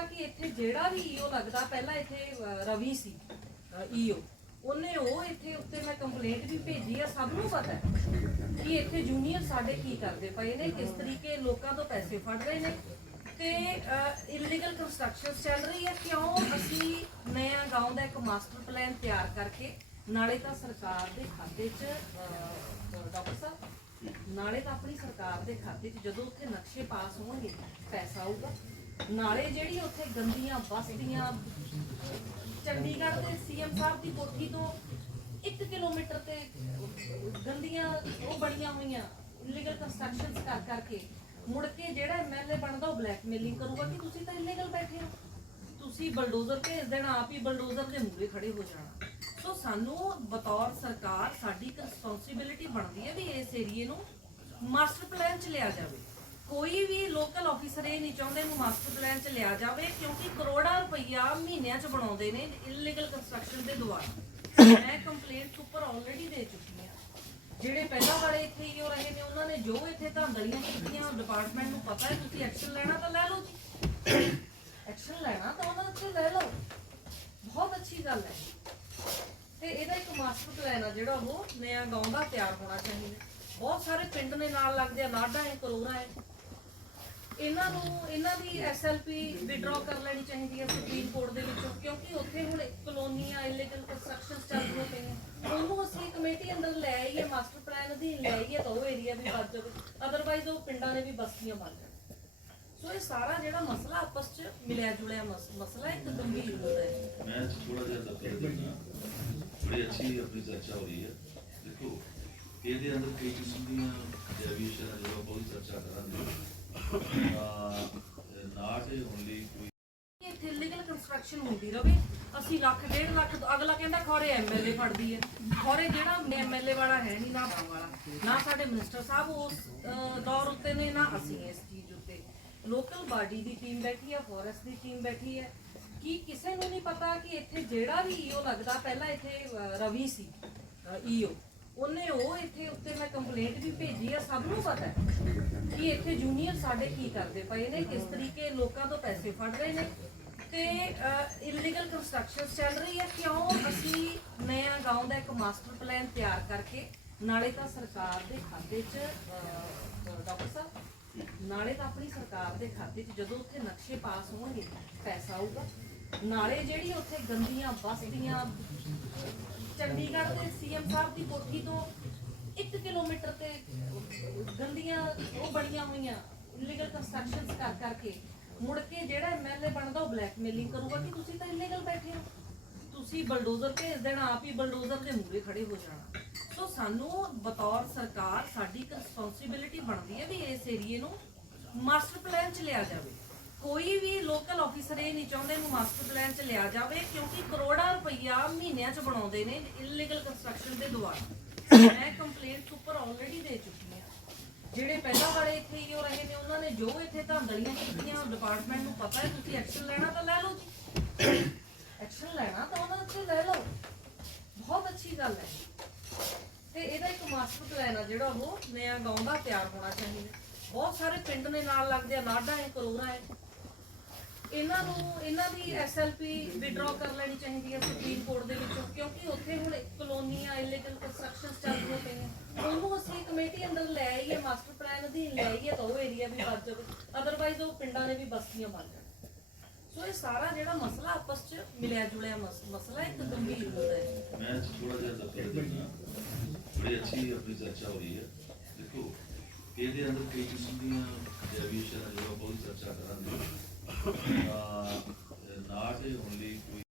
ਪਤਾ ਕਿ ਇੱਥੇ ਜਿਹੜਾ ਵੀ ਈਓ ਲੱਗਦਾ ਪਹਿਲਾਂ ਇੱਥੇ ਅਹ, ਰਵੀ ਸੀ ਈਓ। ਉਹਨੇ ਉਹ ਇੱਥੇ ਉੱਤੇ ਮੈਂ ਕੰਪਲੇਂਟ ਵੀ ਭੇਜੀ ਆ ਸਭ ਨੂੰ ਪਤਾ ਹੈ ਕਿ ਇੱਥੇ ਜੂਨੀਅਰ ਸਾਡੇ ਕੀ ਕਰਦੇ ਪਏ ਨੇ ਕਿਸ ਤਰੀਕੇ ਲੋਕਾਂ ਤੋਂ ਪੈਸੇ ਫੜ ਰਹੇ ਨੇ ਤੇ ਇਲੀਗਲ ਕੰਸਟਰਕਸ਼ਨ ਚੱਲ ਰਹੀ ਹੈ। ਕਿਉਂ? ਅਸੀਂ ਨਇਆ ਗਾਉਂ ਦਾ ਇੱਕ ਮਾਸਟਰ ਪਲਾਨ ਤਿਆਰ ਕਰਕੇ ਨਾਲੇ ਤਾਂ ਸਰਕਾਰ ਦੇ ਖਾਤੇ 'ਚ ਅਹ, ਡਾਕਟਰ ਸਾਹਿਬ ਨਾਲੇ ਤਾਂ ਆਪਣੀ ਸਰਕਾਰ ਦੇ ਖਾਤੇ 'ਚ ਜਦੋਂ ਉੱਥੇ ਨਕਸ਼ੇ ਪਾਸ ਹੋਣਗੇ ਪੈਸਾ ਆਊਗਾ। ਨਾਲੇ ਜਿਹੜੀ ਉੱਥੇ ਗੰਦੀਆਂ ਬਸਤੀਆਂ, ਚੰਡੀਗੜ੍ਹ ਦੇ ਸੀਐਮ ਸਾਹਿਬ ਦੀ ਕੋਠੀ ਤੋਂ 1 ਕਿਲੋਮੀਟਰ ਤੇ ਗੰਦੀਆਂ ਉਹ ਬਣੀਆਂ ਹੋਈਆਂ ਇਲੀਗਲ ਕੰਸਟਰਕਸ਼ਨਸ ਕਰ ਕਰਕੇ ਮੁੜ ਕੇ ਜਿਹੜਾ ਐਮਐਲਏ ਬਣਦਾ ਉਹ ਬਲੈਕਮੇਲਿੰਗ ਕਰੂਗਾ ਕਿ ਤੁਸੀਂ ਤਾਂ ਇਲੀਗਲ ਬੈਠੇ ਹੋ। ਤੁਸੀਂ ਬਲਡੋਜ਼ਰ ਭੇਜ ਦੇਣਾ, ਆਪ ਹੀ ਬਲਡੋਜ਼ਰ ਦੇ ਮੂਹਰੇ ਖੜੇ ਹੋ ਜਾਣਾ। ਸੋ ਸਾਨੂੰ ਬਤੌਰ ਸਰਕਾਰ ਸਾਡੀ ਰਿਸਪੌਂਸਿਬਿਲਿਟੀ ਬਣਦੀ ਹੈ ਵੀ ਇਸ ਏਰੀਏ ਨੂੰ ਮਾਸਟਰ ਪਲਾਨ ਚ ਲਿਆ ਜਾਵੇ। ਕੋਈ ਵੀ ਲੋਕਲ ਆਫੀਸਰ ਇਹ ਨਹੀਂ ਚਾਹੁੰਦੇ ਨੂੰ ਮਾਸਟਰ ਪਲਾਨ ਚ ਲਿਆ ਜਾਵੇ, ਕਿਉਂਕਿ ਕਰੋੜਾਂ ਰੁਪਈਆ ਮਹੀਨਿਆਂ ਚ ਬਣਾਉਂਦੇ ਨੇ ਇਲੀਗਲ ਕੰਸਟਰਕਸ਼ਨ ਦੇ ਦੁਆਰਾ। ਮੈਂ ਕੰਪਲੇਂਟ ਉੱਪਰ ਆਲਰੇਡੀ ਦੇ ਚੁੱਕੀ ਹਾਂ। ਜਿਹੜੇ ਪਹਿਲਾਂ ਵਾਲੇ ਇੱਥੇ ਹੀ ਉਹ ਰਹੇ ਨੇ, ਉਹਨਾਂ ਨੇ ਜੋ ਇੱਥੇ ਧਾਂਦਲੀਆਂ ਕੀਤੀਆਂ ਡਿਪਾਰਟਮੈਂਟ ਨੂੰ ਪਤਾ ਹੈ, ਤੁਸੀਂ ਐਕਸ਼ਨ ਲੈਣਾ ਤਾਂ ਲੈ ਲਓ ਜੀ। ਐਕਸ਼ਨ ਲੈਣਾ ਤਾਂ ਉਹਨਾਂ ਉੱਤੇ ਲੈ ਲਓ। ਬਹੁਤ ਅੱਛੀ ਗੱਲ ਹੈ। ਤੇ ਇਹਦਾ ਇੱਕ ਮਾਸਟਰ ਪਲਾਨ ਆ, ਜਿਹੜਾ ਉਹ ਨਇਆ ਗਾਉਂ ਦਾ ਤਿਆਰ ਹੋਣਾ ਚਾਹੀਦਾ। ਬਹੁਤ ਸਾਰੇ ਪਿੰਡ ਨੇ ਨਾਲ ਲੱਗਦੇ ਆ ਨਾਡਾ ਹੈ ਕਰੋਰਾ ਹੈ। ਇਹਨਾਂ ਨੂੰ, ਇਹਨਾਂ ਦੀ ਐਸਐਲਪੀ ਵਿਡਰਾ ਕਰ ਲੈਣੀ ਚਾਹੀਦੀ ਹੈ ਸੁਪਰੀਮ ਕੋਰਟ ਦੇ ਵਿੱਚੋਂ, ਕਿਉਂਕਿ ਉੱਥੇ ਹੁਣ ਕਲੋਨੀਆਂ ਇਲੀਗਲ ਕੰਸਟਰਕਸ਼ਨਸ ਚੱਲ ਰਹੀਆਂ ਪਈਆਂ। ਉਹਨੂੰ ਅਸੀਂ ਕਮੇਟੀ ਅੰਦਰ ਲੈ ਆਈਏ ਮਾਸਟਰ ਪਲਾਨ ਅਧੀਨ ਲੈ ਆਈਏ ਤਾਂ ਉਹ ਏਰੀਆ ਵੀ ਬਚ ਜਾਵੇ ਅਦਰਵਾਈਜ਼ ਉਹ ਪਿੰਡਾਂ ਦੇ ਵੀ ਬਸਤੀਆਂ ਬਣ ਜਾਣ। ਸੋ ਇਹ ਸਾਰਾ ਜਿਹੜਾ ਮਸਲਾ ਆਪਸ 'ਚ ਮਿਲਿਆ ਜੁਲਿਆ ਮਸ- ਮਸਲਾ ਇੱਕ ਗੰਭੀਰ ਮੁੱਦਾ ਹੈ। ਮੈਂ ਥੋੜਾ ਜਿਹਾ ਦੱਸ ਦੇਣਾ ਬੜੀ ਅੱਛੀ ਆਪਣੀ ਚਰਚਾ ਹੋ ਰਹੀ ਹੈ। ਦੇਖੋ, ਇਹਦੇ ਅੰਦਰ ਕਈ ਕਿਸਮ ਦੀਆਂ ਡੈਵੀਏਸ਼ਨ ਹੈ ਜਿਹੜਾ ਬਹੁਤ ਚਰਚਾ ਕਰਾਂਗੇ। ਨਾਟ ਓਨਲੀ ਇੱਥੇ ਇਲੀਗਲ ਕੰਸਟਰਕਸ਼ਨ ਹੁੰਦੀ ਰਵੇ। ਅਸੀਂ ਲੱਖ, ਡੇਢ ਲੱਖ, ਅਗਲਾ ਕਹਿੰਦਾ ਖੋਰੇ ਐਮਐਲਏ ਫੜਦੀ ਹੈ ਖੋਰੇ ਜਿਹੜਾ ਐਮਐਲਏ ਵਾਲਾ ਹੈ ਨਹੀਂ ਨਾ ਵਾਲਾ, ਨਾ ਸਾਡੇ ਮਿਨਿਸਟਰ ਸਾਹਿਬ, ਉਸ ਦੌਰ ਉੱਤੇ ਨੇ, ਨਾ ਅਸੀਂ ਇਸ ਚੀਜ਼ ਉੱਤੇ। ਲੋਕਲ ਬਾਡੀ ਦੀ ਟੀਮ ਬੈਠੀ ਹੈ ਫੋਰੈਸਟ ਦੀ ਟੀਮ ਬੈਠੀ ਹੈ ਕਿ ਕਿਸੇ ਨੂੰ ਨਹੀਂ ਪਤਾ ਕਿ ਇੱਥੇ ਜਿਹੜਾ ਵੀ ਈਓ ਲੱਗਦਾ, ਪਹਿਲਾਂ ਇੱਥੇ ਰਵੀ ਸੀ ਈਓ ਉਹਨੇ ਉਹ ਇੱਥੇ ਉੱਤੇ ਮੈਂ ਕੰਪਲੇਂਟ ਵੀ ਭੇਜੀ ਆ, ਸਭ ਨੂੰ ਪਤਾ ਹੈ ਕਿ ਇੱਥੇ ਜੂਨੀਅਰ ਸਾਡੇ ਕੀ ਕਰਦੇ ਪਏ ਨੇ, ਕਿਸ ਤਰੀਕੇ ਲੋਕਾਂ ਤੋਂ ਪੈਸੇ ਫੜ ਰਹੇ ਨੇ ਤੇ ਇਲੀਗਲ ਕੰਸਟਰਕਸ਼ਨ ਚੱਲ ਰਹੀ ਹੈ। ਕਿਉਂ? ਅਸੀਂ ਨਇਆ ਗਾਉਂ ਦਾ ਇੱਕ ਮਾਸਟਰ ਪਲਾਨ ਤਿਆਰ ਕਰਕੇ, ਨਾਲੇ ਤਾਂ ਸਰਕਾਰ ਦੇ ਖਾਤੇ 'ਚ ਡਾਕਟਰ ਸਾਹਿਬ, ਨਾਲੇ ਤਾਂ ਆਪਣੀ ਸਰਕਾਰ ਦੇ ਖਾਤੇ 'ਚ ਜਦੋਂ ਉੱਥੇ ਨਕਸ਼ੇ ਪਾਸ ਹੋਣਗੇ, ਪੈਸਾ ਆਊਗਾ। ਨਾਲੇ ਜਿਹੜੀ ਉੱਥੇ ਗੰਦੀਆਂ ਬਸਤੀਆਂ ਚੰਡੀਗੜ੍ਹ ਦੇ ਸੀਐਮ ਸਾਹਿਬ ਦੀ ਕੋਠੀ ਤੋਂ 1 ਕਿਲੋਮੀਟਰ ਤੇ ਗੰਦੀਆਂ, ਉਹ ਬਣੀਆਂ ਹੋਈਆਂ ਇਲੀਗਲ ਕੰਸਟਰਕਸ਼ਨਸ ਕਰ ਕਰਕੇ ਮੁੜ ਕੇ ਜਿਹੜਾ ਐਮਐਲਏ ਬਣਦਾ ਉਹ ਬਲੈਕਮੇਲਿੰਗ ਕਰੂਗਾ ਕਿ ਤੁਸੀਂ ਤਾਂ ਇਲੀਗਲ ਬੈਠੇ ਹੋ। ਤੁਸੀਂ ਬਲਡੋਜ਼ਰ ਭੇਜ ਦੇਣਾ, ਆਪ ਹੀ ਬਲਡੋਜ਼ਰ ਦੇ ਮੂਹਰੇ ਖੜੇ ਹੋ ਜਾਣਾ। ਸੋ ਸਾਨੂੰ ਬਤੌਰ ਸਰਕਾਰ ਸਾਡੀ ਰਿਸਪੌਂਸਿਬਿਲਿਟੀ ਬਣਦੀ ਹੈ ਵੀ ਇਸ ਏਰੀਏ ਨੂੰ ਮਾਸਟਰ ਪਲਾਨ ਚ ਲਿਆ ਜਾਵੇ। ਕੋਈ ਵੀ ਲੋਕਲ ਆਫੀਸਰ ਇਹ ਨਹੀਂ ਚਾਹੁੰਦੇ ਨੂੰ ਮਾਸਟਰ ਪਲਾਨ ਚ ਲਿਆ ਜਾਵੇ, ਕਿਉਂਕਿ ਕਰੋੜਾਂ ਰੁਪਈਆ ਮਹੀਨਿਆਂ ਚ ਬਣਾਉਂਦੇ ਨੇ ਇਲੀਗਲ ਕੰਸਟਰਕਸ਼ਨ ਦੇ ਦੁਆਰਾ। ਮੈਂ ਕੰਪਲੇਂਟ ਉੱਪਰ ਆਲਰੇਡੀ ਦੇ ਚੁੱਕੀ ਹਾਂ। ਜਿਹੜੇ ਪਹਿਲਾਂ ਵਾਲੇ ਇੱਥੇ ਹੀ ਉਹ ਰਹੇ ਨੇ, ਉਹਨਾਂ ਨੇ ਜੋ ਇੱਥੇ ਧਾਂਦਲੀਆਂ ਕੀਤੀਆਂ ਡਿਪਾਰਟਮੈਂਟ ਨੂੰ ਪਤਾ ਹੈ, ਤੁਸੀਂ ਐਕਸ਼ਨ ਲੈਣਾ ਤਾਂ ਲੈ ਲਓ ਜੀ। ਐਕਸ਼ਨ ਲੈਣਾ ਤਾਂ ਉਹਨਾਂ ਉੱਤੇ ਲੈ ਲਓ। ਬਹੁਤ ਅੱਛੀ ਗੱਲ ਹੈ। ਤੇ ਇਹਦਾ ਇੱਕ ਮਾਸਟਰ ਪਲਾਨ ਆ ਜਿਹੜਾ ਉਹ ਨਇਆ ਗਾਉਂ ਦਾ ਤਿਆਰ ਹੋਣਾ ਚਾਹੀਦਾ। ਬਹੁਤ ਸਾਰੇ ਪਿੰਡ ਦੇ ਨਾਲ ਲੱਗਦੇ ਆ, ਨਾਡਾ ਹੈ, ਕਰੋਰਾ ਹੈ। ਇਹਨਾਂ ਨੂੰ, ਇਹਨਾਂ ਦੀ ਐਸਐਲਪੀ ਵਿਡਰਾ ਕਰ ਲੈਣੀ ਚਾਹੀਦੀ ਹੈ ਸੁਪਰੀਮ ਕੋਰਟ ਦੇ ਵਿੱਚੋਂ, ਕਿਉਂਕਿ ਉੱਥੇ ਹੁਣ ਕਲੋਨੀਆਂ ਇਲੀਗਲ ਕੰਸਟਰਕਸ਼ਨਸ ਚੱਲ ਰਹੀਆਂ ਪਈਆਂ। ਉਹਨੂੰ ਅਸੀਂ ਕਮੇਟੀ ਅੰਦਰ ਲੈ ਆਈਏ ਮਾਸਟਰ ਪਲਾਨ ਅਧੀਨ ਲੈ ਆਈਏ ਤਾਂ ਉਹ ਏਰੀਆ ਵੀ ਬਚ ਜਾਵੇ ਅਦਰਵਾਈਜ਼ ਉਹ ਪਿੰਡਾਂ ਦੇ ਵੀ ਬਸਤੀਆਂ ਬਣ ਜਾਣ। ਸੋ ਇਹ ਸਾਰਾ ਜਿਹੜਾ ਮਸਲਾ ਆਪਸ 'ਚ ਮਿਲਿਆ ਜੁਲਿਆ ਮਸਲਾ ਇੱਕ ਗੰਭੀਰ ਮੁੱਦਾ ਹੈ। ਮੈਂ ਥੋੜਾ ਜਿਹਾ ਦੱਸ ਦੇਣਾ ਬੜੀ ਅੱਛੀ ਆਪਣੀ ਚਰਚਾ ਹੋ ਰਹੀ ਹੈ। ਦੇਖੋ, ਇਹਦੇ ਅੰਦਰ ਕਈ ਕਿਸਮ ਦੀਆਂ ਡੈਵੀਏਸ਼ਨ ਹੈ ਜਿਹੜਾ ਬਹੁਤ ਚਰਚਾ ਕਰਾਂਗੇ। ਨਾਟ ਕੋਈ